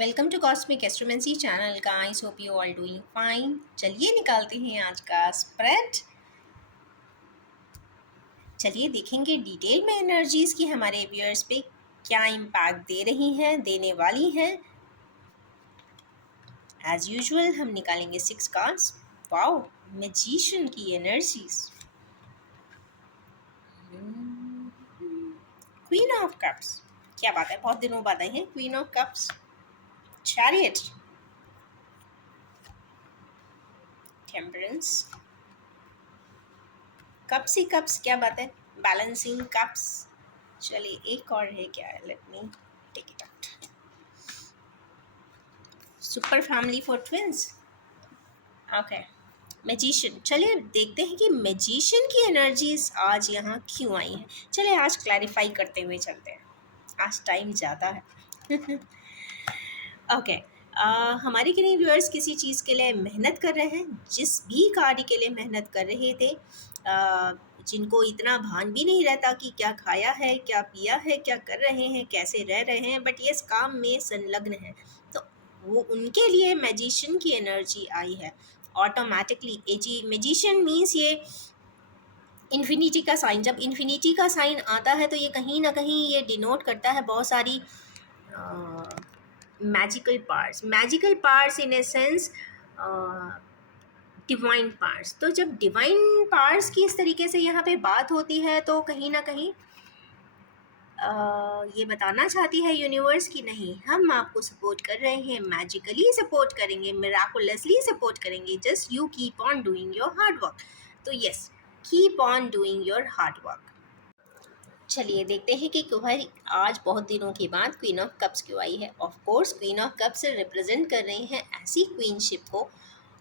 Welcome to cosmic astromancy channel guys, hope you all doing fine. चलिए निकालते हैं आज का स्प्रेड। चलिए देखेंगे डिटेल में एनर्जीज की हमारे व्यूअर्स पे क्या इम्पैक्ट दे रही हैं, देने वाली हैं। एज यूजुअल हम निकालेंगे 6 कार्ड्स। वाओ, मैजिशियन की एनर्जीज। क्वीन ऑफ कप्स, क्या बात है, बहुत दिनों बाद आई है queen of cups. Chariot, temperance, cups he cups, क्या बात है, बैलेंसिंग कप्स। चलिए एक और है, क्या है, let me take it out. Super family for twins. Okay, magician. चलिए देखते हैं कि मैजिशियन की एनर्जीज आज यहाँ क्यों आई हैं। चलिए आज क्लैरिफाई करते हुए चलते हैं, आज टाइम ज़्यादा है। ओके, हमारे के लिए व्यूअर्स किसी चीज़ के लिए मेहनत कर रहे हैं, जिस भी कार्य के लिए मेहनत कर रहे थे, जिनको इतना भान भी नहीं रहता कि क्या खाया है, क्या पिया है, क्या कर रहे हैं, कैसे रह रहे हैं, बट ये इस काम में संलग्न है, तो वो उनके लिए मैजिशियन की एनर्जी आई है ऑटोमेटिकली। मैजिशियन मीन्स ये इन्फिनिटी का साइन। जब इन्फिनिटी का साइन आता है तो ये कहीं ना कहीं ये डिनोट करता है बहुत सारी magical parts in a sense, divine parts. तो जब डिवाइन पार्ट्स की इस तरीके से यहाँ पे बात होती है तो कहीं ना कहीं ये बताना चाहती है यूनिवर्स की नहीं, हम आपको सपोर्ट कर रहे हैं, मैजिकली सपोर्ट करेंगे, मिराकुलसली सपोर्ट करेंगे, just you keep on doing your hard work. तो yes, keep on doing your hard work. चलिए देखते हैं कि कुहर आज बहुत दिनों के बाद क्वीन ऑफ कप्स क्यों आई है। Of course queen of cups represent कर रही हैं ऐसी क्वीनशिप को,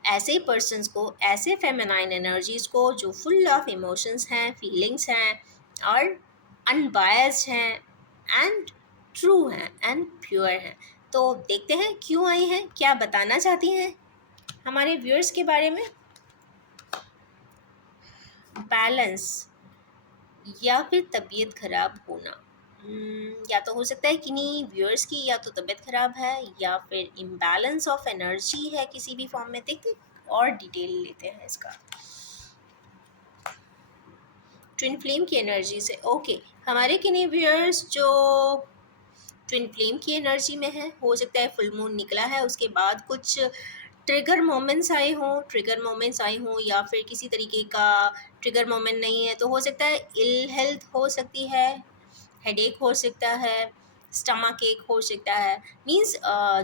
ऐसे पर्सन्स को, ऐसे फेमिनाइन एनर्जीज को जो फुल ऑफ इमोशंस हैं, फीलिंग्स हैं और अनबायस्ड हैं एंड ट्रू हैं एंड प्योर हैं। तो देखते हैं क्यों आई हैं, क्या बताना चाहती हैं हमारे व्यूअर्स के बारे में। बैलेंस या फिर तबीयत खराब होना। या तो हो सकता है किन्हीं व्यूअर्स की या तो तबीयत खराब है या फिर इम्बैलेंस ऑफ एनर्जी है किसी भी फॉर्म में। देखते और डिटेल लेते हैं इसका। ट्विन फ्लेम की एनर्जी से ओके, हमारे किन्हीं व्यूअर्स जो ट्विन फ्लेम की एनर्जी में है, हो सकता है फुल मून निकला है उसके बाद कुछ ट्रिगर मोमेंट्स आए हों या फिर किसी तरीके का ट्रिगर मोमेंट नहीं है तो हो सकता है इल हेल्थ हो सकती है, हेडेक हो सकता है, स्टमक एक हो सकता है। मींस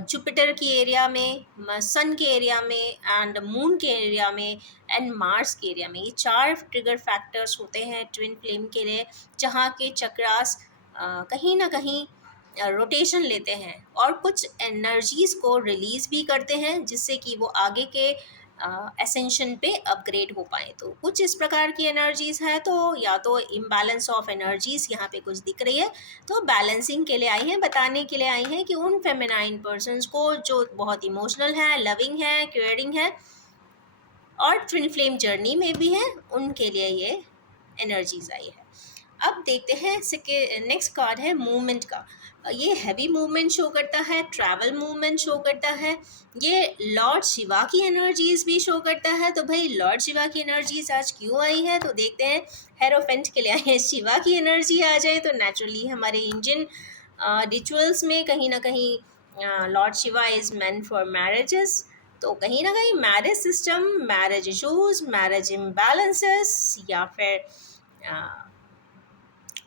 जुपिटर की एरिया में, सन के एरिया में एंड मून के एरिया में एंड मार्स के एरिया में, ये 4 ट्रिगर फैक्टर्स होते हैं ट्विन फ्लेम के लिए, जहाँ के चक्रास कहीं ना कहीं रोटेशन लेते हैं और कुछ एनर्जीज़ को रिलीज़ भी करते हैं जिससे कि वो आगे के एसेंशन पे अपग्रेड हो पाए। तो कुछ इस प्रकार की एनर्जीज़ है, तो या तो इम्बैलेंस ऑफ एनर्जीज़ यहाँ पे कुछ दिख रही है, तो बैलेंसिंग के लिए आई हैं, बताने के लिए आई हैं कि उन फेमिनाइन पर्सन्स को जो बहुत इमोशनल हैं, लविंग हैं, केयरिंग हैं और ट्विन फ्लेम जर्नी में भी हैं, उनके लिए ये एनर्जीज आई है। अब देखते हैं नेक्स्ट कार्ड है मूवमेंट का। ये हैवी मूवमेंट शो करता है, ट्रैवल मूवमेंट शो करता है, ये लॉर्ड शिवा की एनर्जीज भी शो करता है। तो भाई लॉर्ड शिवा की एनर्जीज आज क्यों आई है, तो देखते हैं। हेरोफेंट के लिए आई है, शिवा की एनर्जी आ जाए तो नेचुरली हमारे इंडियन रिचुअल्स में कहीं ना कहीं Lord Shiva is meant for marriages. तो कहीं ना कहीं marriage system, marriage issues, marriage imbalances या फिर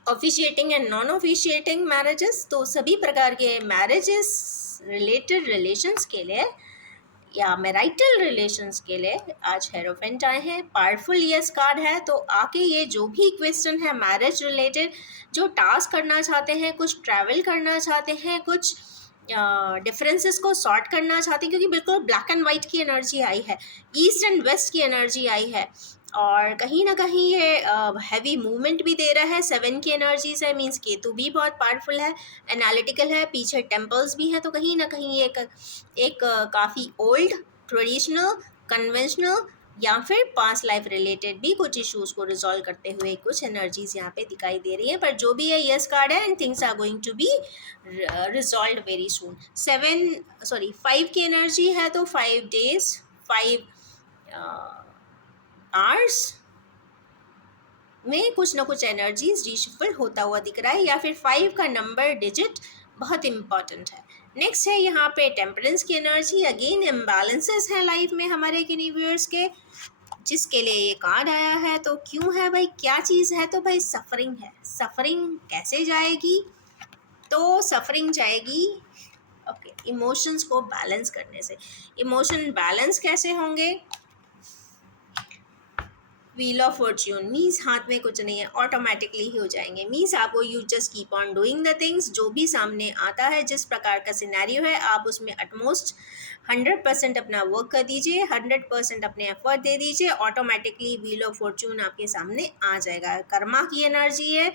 officiating and non officiating marriages, तो सभी प्रकार के मैरिजेस रिलेटेड रिलेशंस के लिए या मैरिटल रिलेशंस के लिए आज हेरोफेंट आए हैं। पावरफुल यस कार्ड है, तो आके ये जो भी क्वेश्चन है मैरिज रिलेटेड, जो टास्क करना चाहते हैं, कुछ ट्रैवल करना चाहते हैं, कुछ डिफरेंसेस को सॉर्ट करना चाहते हैं, क्योंकि बिल्कुल ब्लैक एंड वाइट की एनर्जी आई है, ईस्ट एंड वेस्ट की एनर्जी आई है और कहीं ना कहीं ये हैवी मूवमेंट भी दे रहा है। 7 की एनर्जीज है, मींस केतु भी बहुत पावरफुल है, एनालिटिकल है, पीछे टेम्पल्स भी हैं। तो कहीं ना कहीं एक काफ़ी ओल्ड, ट्रेडिशनल, कन्वेंशनल, या फिर पास्ट लाइफ रिलेटेड भी कुछ इश्यूज को रिजॉल्व करते हुए कुछ एनर्जीज यहाँ पे दिखाई दे रही है, पर जो भी है यस कार्ड है and things are going to be resolve very soon. 5 की एनर्जी है तो 5 days 5 hours में कुछ ना कुछ एनर्जीज रीशफल होता हुआ दिख रहा है, या फिर 5 का नंबर डिजिट बहुत इंपॉर्टेंट है। नेक्स्ट है यहाँ पे टेम्परेंस की एनर्जी। अगेन इम्बैलेंसेस हैं लाइफ में हमारे व्यूअर्स के, जिसके लिए ये कार्ड आया है। तो क्यों है भाई, क्या चीज़ है? तो भाई सफरिंग है। सफरिंग कैसे जाएगी? तो सफरिंग जाएगी इमोशंस को बैलेंस करने से। इमोशन बैलेंस कैसे होंगे? व्हील ऑफ फॉर्च्यून मीन्स हाथ में कुछ नहीं है, ऑटोमेटिकली ही हो जाएंगे। मीन्स आपको you just keep on doing the things, जो भी सामने आता है, जिस प्रकार का सिनेरियो है, आप उसमें एटमोस्ट 100% अपना वर्क कर दीजिए, 100% अपने एफर्ट दे दीजिए, ऑटोमेटिकली व्हील ऑफ फॉर्च्यून आपके सामने आ जाएगा। कर्मा की एनर्जी है,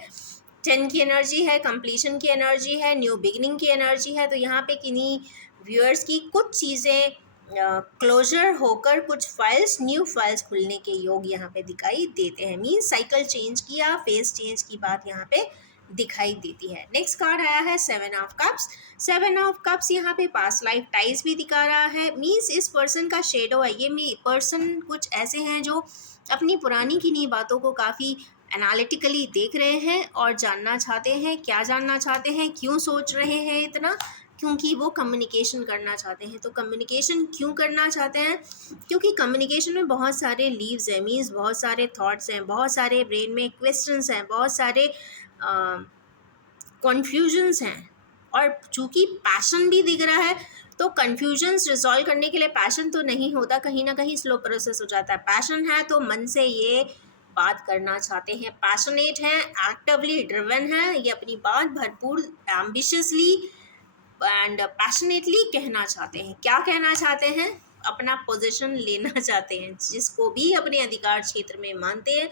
10 की एनर्जी है, कंप्लीशन की एनर्जी है, न्यू बिगिनिंग की एनर्जी है। तो यहाँ पे किन्हीं व्यूअर्स की कुछ चीज़ें क्लोजर होकर कुछ फाइल्स, न्यू फाइल्स खुलने के योग यहाँ पे दिखाई देते हैं। मीन्स साइकिल चेंज किया, फेस चेंज की बात यहाँ पे दिखाई देती है। नेक्स्ट कार्ड आया है 7 ऑफ कप्स। 7 ऑफ कप्स यहाँ पे पास्ट लाइफ टाइज भी दिखा रहा है। मीन्स इस पर्सन का शेडो है। ये पर्सन कुछ ऐसे हैं जो अपनी पुरानी किन्हीं बातों को काफ़ी एनालिटिकली देख रहे हैं और जानना चाहते हैं। क्या जानना चाहते हैं, क्यों सोच रहे हैं इतना? क्योंकि वो कम्युनिकेशन करना चाहते हैं। तो कम्युनिकेशन क्यों करना चाहते हैं? क्योंकि कम्युनिकेशन में बहुत सारे लीव्स हैं, मीन्स बहुत सारे थॉट्स हैं, बहुत सारे ब्रेन में क्वेश्चंस हैं, बहुत सारे कन्फ्यूजन्स हैं। और चूँकि पैशन भी दिख रहा है, तो कन्फ्यूजन्स रिजॉल्व करने के लिए पैशन तो नहीं होता, कहीं ना कहीं स्लो प्रोसेस हो जाता है। पैशन है तो मन से ये बात करना चाहते हैं, पैशनेट हैं, एक्टिवली ड्रिवन है, ये अपनी बात भरपूर एम्बिशियसली एंड पैशनेटली कहना चाहते हैं। क्या कहना चाहते हैं? अपना पोजीशन लेना चाहते हैं, जिसको भी अपने अधिकार क्षेत्र में मानते हैं।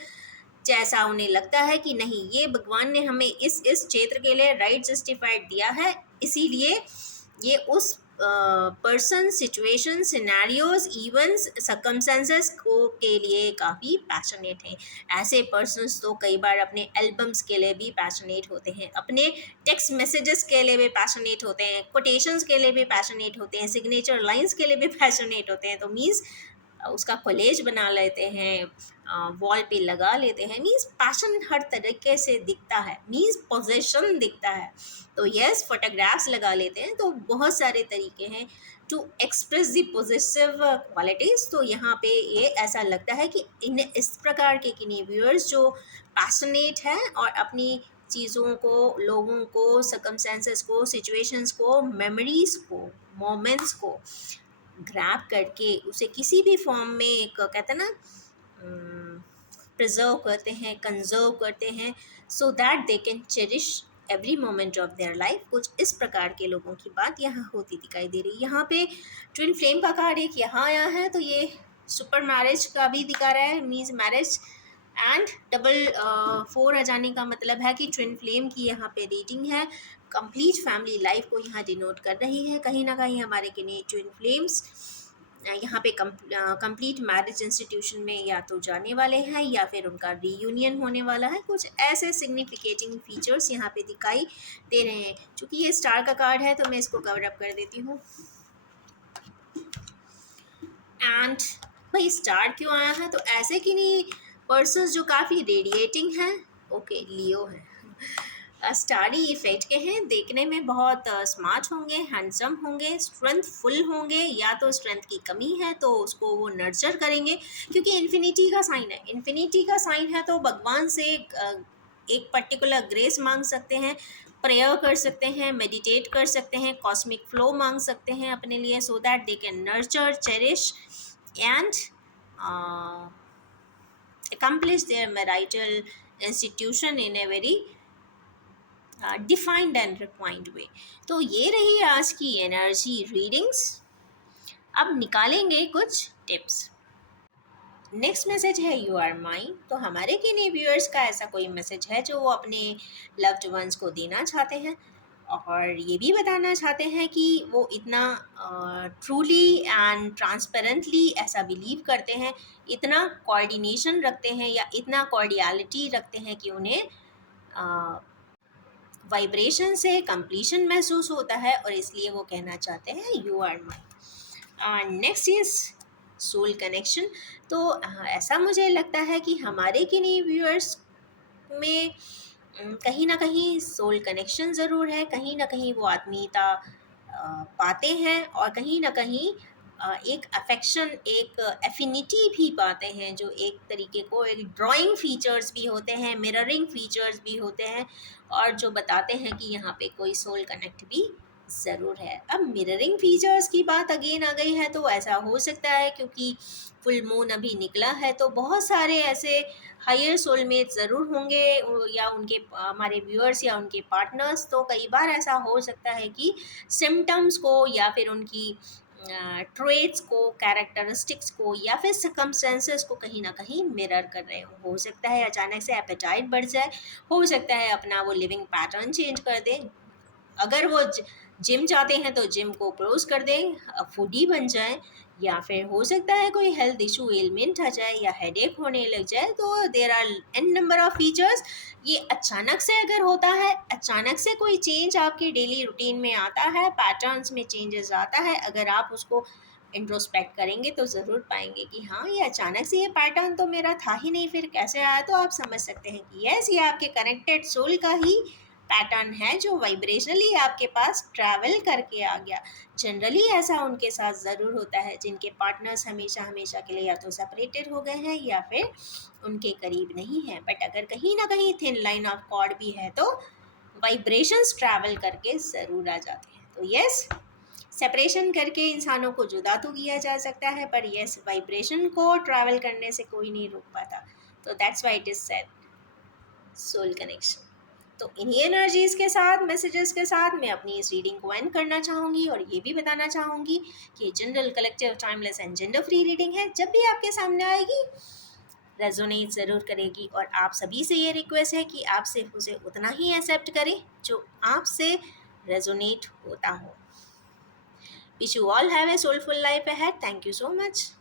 जैसा उन्हें लगता है कि नहीं, ये भगवान ने हमें इस क्षेत्र के लिए राइट जस्टिफाइड दिया है, इसीलिए ये उस person, situation, scenarios, events, circumstances को के लिए काफ़ी पैशनेट हैं। ऐसे पर्सन्स तो कई बार अपने एल्बम्स के लिए भी पैशनेट होते हैं, अपने टेक्स्ट मैसेजेस के लिए भी पैशनेट होते हैं, कोटेशंस के लिए भी पैशनेट होते हैं, सिग्नेचर लाइंस के लिए भी पैशनेट होते हैं। तो मीन्स उसका कॉलेज बना लेते हैं, वॉल पे लगा लेते हैं। मीन्स पैशन हर तरीके से दिखता है, मीन्स पोजेशन दिखता है। तो यस, फोटोग्राफ्स लगा लेते हैं। तो बहुत सारे तरीके हैं to express the positive qualities. तो यहाँ पे ये ऐसा लगता है कि इन इस प्रकार के किन्हीं व्यूअर्स जो पैशनेट हैं और अपनी चीज़ों को, लोगों को, सर्कमस्टेंसेस को, सिचुएशंस को, मेमोरीज़ को, मोमेंट्स को ग्रैब करके उसे किसी भी फॉर्म में एक कहते हैं ना, प्रिजर्व करते हैं, कंजर्व करते हैं, सो that they can cherish every moment of their life. कुछ इस प्रकार के लोगों की बात यहाँ होती दिखाई दे रही है। यहाँ पे ट्विन फ्लेम का कार्ड एक यहाँ आया है, तो ये सुपर मैरिज का भी दिखा रहा है, मीन्स मैरिज एंड डबल 4 आ जाने का मतलब है कि ट्विन फ्लेम की यहाँ पे रीडिंग है, कंप्लीट फैमिली लाइफ को यहाँ डिनोट कर रही है। कहीं ना कहीं हमारे किन्हीं ट्विन फ्लेम्स यहाँ पे कंप्लीट मैरिज इंस्टीट्यूशन में या तो जाने वाले हैं या फिर उनका रीयूनियन होने वाला है। कुछ ऐसे सिग्निफिकेटिंग फीचर्स यहाँ पे दिखाई दे रहे हैं। चूँकि ये स्टार का कार्ड है तो मैं इसको कवर अप कर देती हूँ। एंड भाई स्टार क्यों आया है? तो ऐसे कि नहीं पर्सन्स जो काफ़ी रेडिएटिंग हैं, ओके लियो है, स्टारी इफेक्ट के हैं, देखने में बहुत स्मार्ट होंगे, हैंडसम होंगे, स्ट्रेंथफुल होंगे, या तो स्ट्रेंथ की कमी है तो उसको वो नर्चर करेंगे, क्योंकि इन्फिनिटी का साइन है। इन्फिनिटी का साइन है तो भगवान से एक पर्टिकुलर ग्रेस मांग सकते हैं, प्रेयर कर सकते हैं, मेडिटेट कर सकते हैं, कॉस्मिक फ्लो मांग सकते हैं अपने लिए, so that they can nurture, cherish and accomplish their marital institution in a very defined and refined way. तो ये रही आज की एनर्जी रीडिंग्स। अब निकालेंगे कुछ टिप्स। नेक्स्ट मैसेज है यू आर माइन। तो हमारे किन्हीं व्यूअर्स का ऐसा कोई मैसेज है जो वो अपने लव्ड वंस को देना चाहते हैं, और ये भी बताना चाहते हैं कि वो इतना ट्रूली एंड ट्रांसपेरेंटली ऐसा बिलीव करते हैं, इतना कोऑर्डिनेशन रखते हैं या इतना कॉर्डियलिटी रखते हैं कि उन्हें वाइब्रेशन से कंप्लीशन महसूस होता है और इसलिए वो कहना चाहते हैं you are my. Next is soul connection. तो ऐसा मुझे लगता है कि हमारे किन्हीं व्यूअर्स में कहीं ना कहीं सोल कनेक्शन ज़रूर है, कहीं ना कहीं वो आत्मीयता पाते हैं और कहीं ना कहीं एक अफेक्शन, एक एफिनिटी भी पाते हैं, जो एक तरीके को एक ड्राइंग फीचर्स भी होते हैं, मिररिंग फीचर्स भी होते हैं और जो बताते हैं कि यहाँ पे कोई सोल कनेक्ट भी ज़रूर है। अब मिररिंग फीचर्स की बात अगेन आ गई है तो ऐसा हो सकता है क्योंकि फुल मून अभी निकला है तो बहुत सारे ऐसे हायर सोलमेट ज़रूर होंगे या उनके हमारे व्यूअर्स या उनके पार्टनर्स। तो कई बार ऐसा हो सकता है कि सिम्टम्स को या फिर उनकी ट्रेट्स को, कैरेक्टरिस्टिक्स को या फिर सर्कमस्टेंसेस को कहीं ना कहीं मिरर कर रहे हो सकता है अचानक से एपेटाइट बढ़ जाए, हो सकता है अपना वो लिविंग पैटर्न चेंज कर दें, अगर वो जिम जाते हैं तो जिम को क्लोज कर दें, फूडी बन जाए, या फिर हो सकता है कोई हेल्थ इशू एलिमेंट आ जाए या हेडेक होने लग जाए। तो there are n number of features. ये अचानक से अगर होता है, अचानक से कोई चेंज आपके डेली रूटीन में आता है, पैटर्न्स में चेंजेस आता है, अगर आप उसको इंट्रोस्पेक्ट करेंगे तो ज़रूर पाएंगे कि हाँ ये अचानक से ये पैटर्न तो मेरा था ही नहीं, फिर कैसे आया। तो आप समझ सकते हैं कि यस ये आपके कनेक्टेड सोल का ही पैटर्न है जो वाइब्रेशनली आपके पास ट्रैवल करके आ गया। जनरली ऐसा उनके साथ ज़रूर होता है जिनके पार्टनर्स हमेशा हमेशा के लिए या तो सेपरेटेड हो गए हैं या फिर उनके करीब नहीं है। बट अगर कहीं ना कहीं थिन लाइन ऑफ कॉर्ड भी है तो वाइब्रेशंस ट्रैवल करके ज़रूर आ जाते हैं। तो यस, सेपरेशन करके इंसानों को जुदा तो किया जा सकता है पर यस वाइब्रेशन को ट्रैवल करने से कोई नहीं रोक पाता। तो that's why it is said soul connection. तो इन्हीं एनर्जीज़ के साथ, मैसेजेस के साथ मैं अपनी इस रीडिंग को एंड करना चाहूँगी और ये भी बताना चाहूँगी कि general, collective, timeless and gender free reading है। जब भी आपके सामने आएगी रेजोनेट ज़रूर करेगी और आप सभी से ये रिक्वेस्ट है कि आप सिर्फ उसे उतना ही एक्सेप्ट करें जो आपसे रेजोनेट होता हो। Wish you all have a soulful life ahead. Thank you so much.